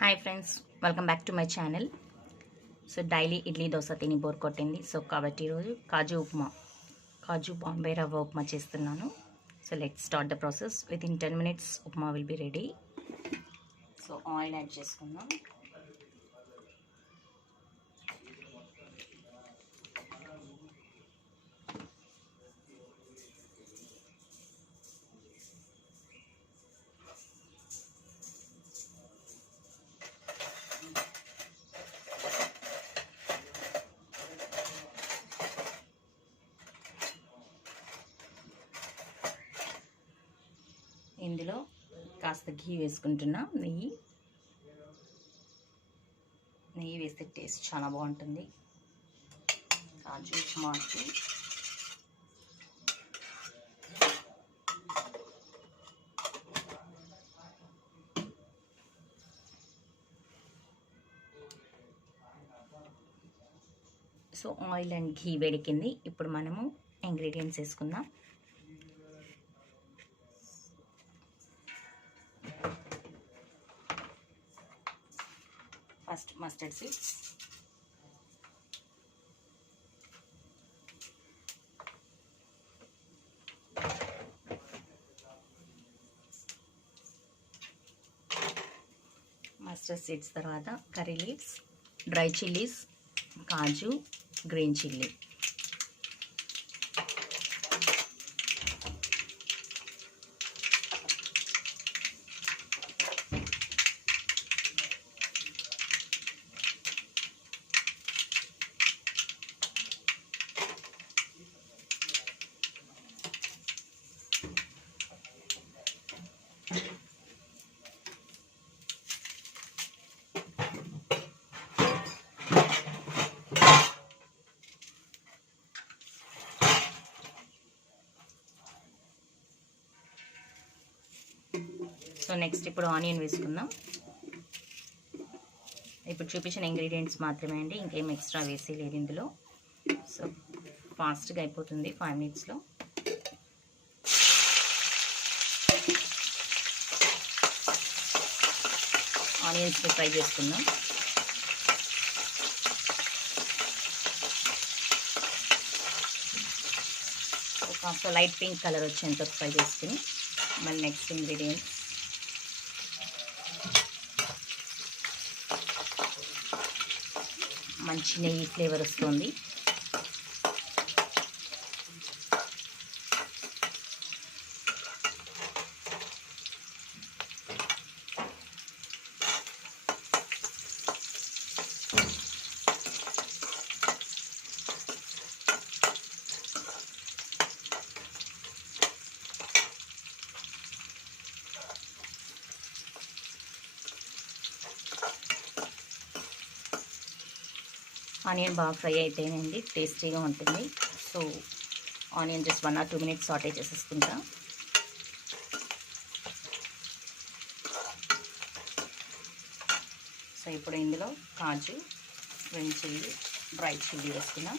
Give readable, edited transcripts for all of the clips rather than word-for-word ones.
Hi friends, welcome back to my channel. So daily idli dosa tini bore kottindi. So kabatti roju Kaaju Bombay Ravva Upma chestunnanu. So let's start the process. Within 10 minutes upma will be ready. So oil add cheskunnam. ఇందులో కాస్త ఘీ వేసుకుంటున్నా. నెయ్యి వేస్తే టేస్ట్ చాలా బాగుంటుంది. కాజు ఉప్మాకి so oil and ఘీ వేడికింది. ఇప్పుడు మనము ఇంగ్రీడియంట్స్ వేసుకుందాం. ఫస్ట్ మస్టర్డ్ సీడ్స్, తర్వాత కర్రీ లీవ్స్, డ్రై చిల్లీస్, కాజు, గ్రీన్ చిల్లీ. సో నెక్స్ట్ ఇప్పుడు ఆనియన్ వేసుకుందాం. ఇప్పుడు చూపించిన ఇంగ్రీడియంట్స్ మాత్రమే అండి, ఇంకేం ఎక్స్ట్రా వేసి లేదు ఇందులో. సో ఫాస్ట్గా అయిపోతుంది 5 minutesలో. ఆనియన్స్ని ఫ్రై చేసుకుందాం. కాస్త లైట్ పింక్ కలర్ వచ్చేంత ఫ్రై చేసుకుని మళ్ళీ నెక్స్ట్ ఇంగ్రీడియంట్స్ మంచి నెయ్యి ఫ్లేవర్ వస్తుంది. ఆనియన్ బాగా ఫ్రై అయితేనండి టేస్టీగా ఉంటుంది. So onion just 1 or 2 minutes saute చేసేసుకుంటా. సో ఇప్పుడు ఇందులో కాజు, గ్రీన్ చిల్లీ, డ్రై చిల్లీ వేసుకున్నాం.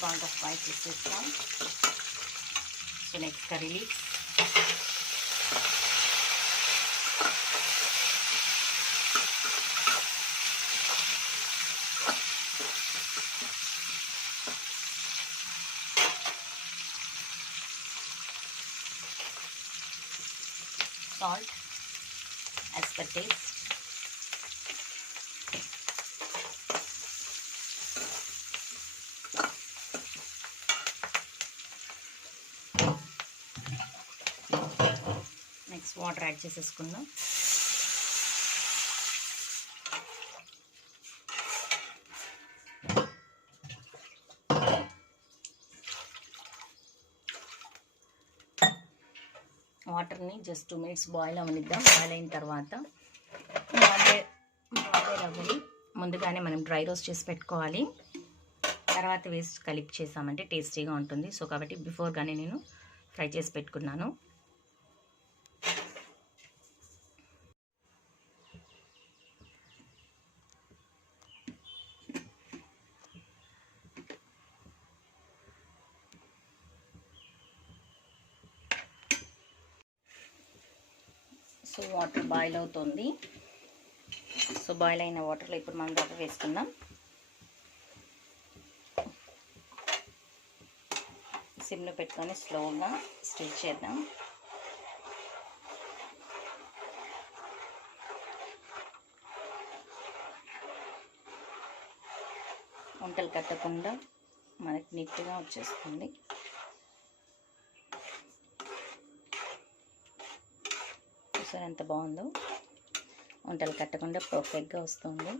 సాల్ట్ ఆఫ్ రైస్ వేసేస్తాం. So next curry leaves, salt as per taste, next water add చేసేసుకుందాం. వాటర్ని జస్ట్ 2 minutes బాయిల్ అవనిద్దాం. బాయిల్ అయిన తర్వాత బాంబే రవ్వని ముందుగానే మనం డ్రై రోస్ట్ చేసి పెట్టుకోవాలి. తర్వాత వేసి కలిపి చేసామంటే టేస్టీగా ఉంటుంది. సో కాబట్టి బిఫోర్గానే నేను ఫ్రై చేసి పెట్టుకున్నాను. సో వాటర్ బాయిల్ అవుతుంది. సో బాయిల్ అయిన వాటర్లో ఇప్పుడు మనం రవ్వ వేసుకుందాం. సిమ్లో పెట్టుకొని స్లోగా స్టిర్ చేద్దాం. వంటలు కట్టకుండా మనకి నీట్గా వచ్చేస్తుంది. చూసారు ఎంత బాగుందో, వంటలు కట్టకుండా పర్ఫెక్ట్గా వస్తుంది.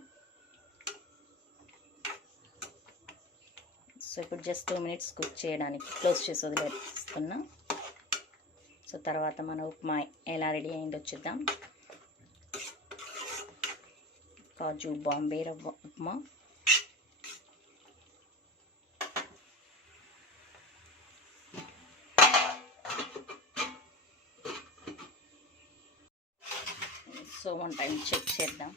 సో ఇప్పుడు జస్ట్ 2 minutes కుక్ చేయడానికి క్లోజ్ చేసి వదిలేస్తున్నా. సో తర్వాత మన ఉప్మా ఎలా రెడీ అయిందో చూద్దాం. కాజు బాంబే రవ్వ ఉప్మా. సో 1 time చెక్ చేద్దాం.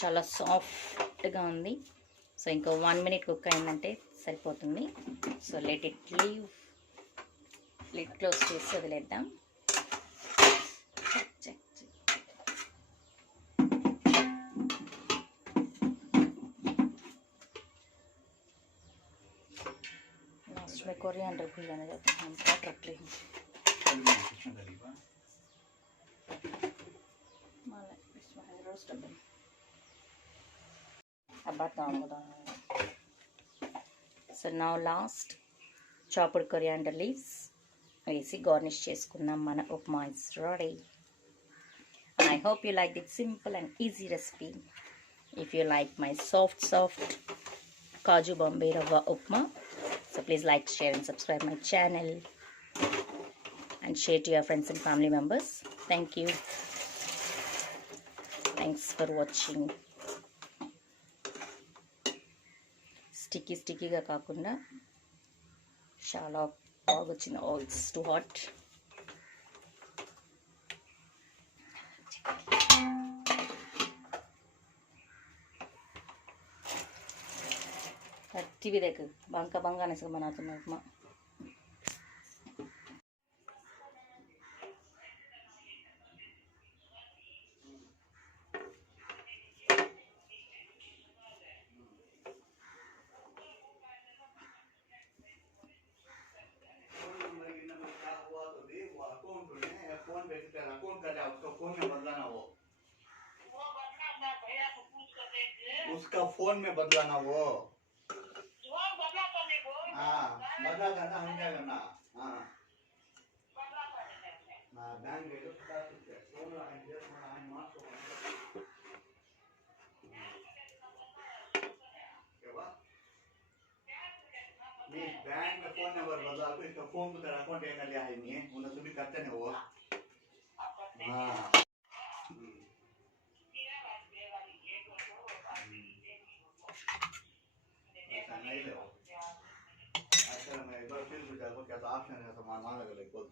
చాలా సాఫ్ట్గా ఉంది. సో ఇంకో 1 minute కుక్ అయిందంటే సరిపోతుంది. So let it leave. Lid close చేసి వదిలేద్దాం. लास्ट में कोरिएंडर भी जाने जाते हैं, हम काट रख लेंगे. So now last chopped coriander leaves వేసి గార్నిష్ చేసుకుందాం. మన upma is ready. I hope you like this simple and easy recipe. If you like my soft Kaaju Bombay Ravva Upma, so please like, share and subscribe my channel and share to your friends and family members. Thank you. Thanks for watching. స్టిక్కీగా కాకుండా చాలా బాగా వచ్చింది. Oh, it's too hot. TV देख बंका आने से बनाते हैं उपमा. उसका फोन में बदलाना वो बदला करना हम क्या करना. बैंक गए बैंक में फोन नंबर बदला तो इसका फोन को तेरा अकाउंट एक लिया है नहीं उन्हें तो भी करते नहीं वो. नहीं ले वो. अच्छा मैं एक बार फिर भी जाऊँ क्या तो ऑप्शन है तो मान लगा ले बोल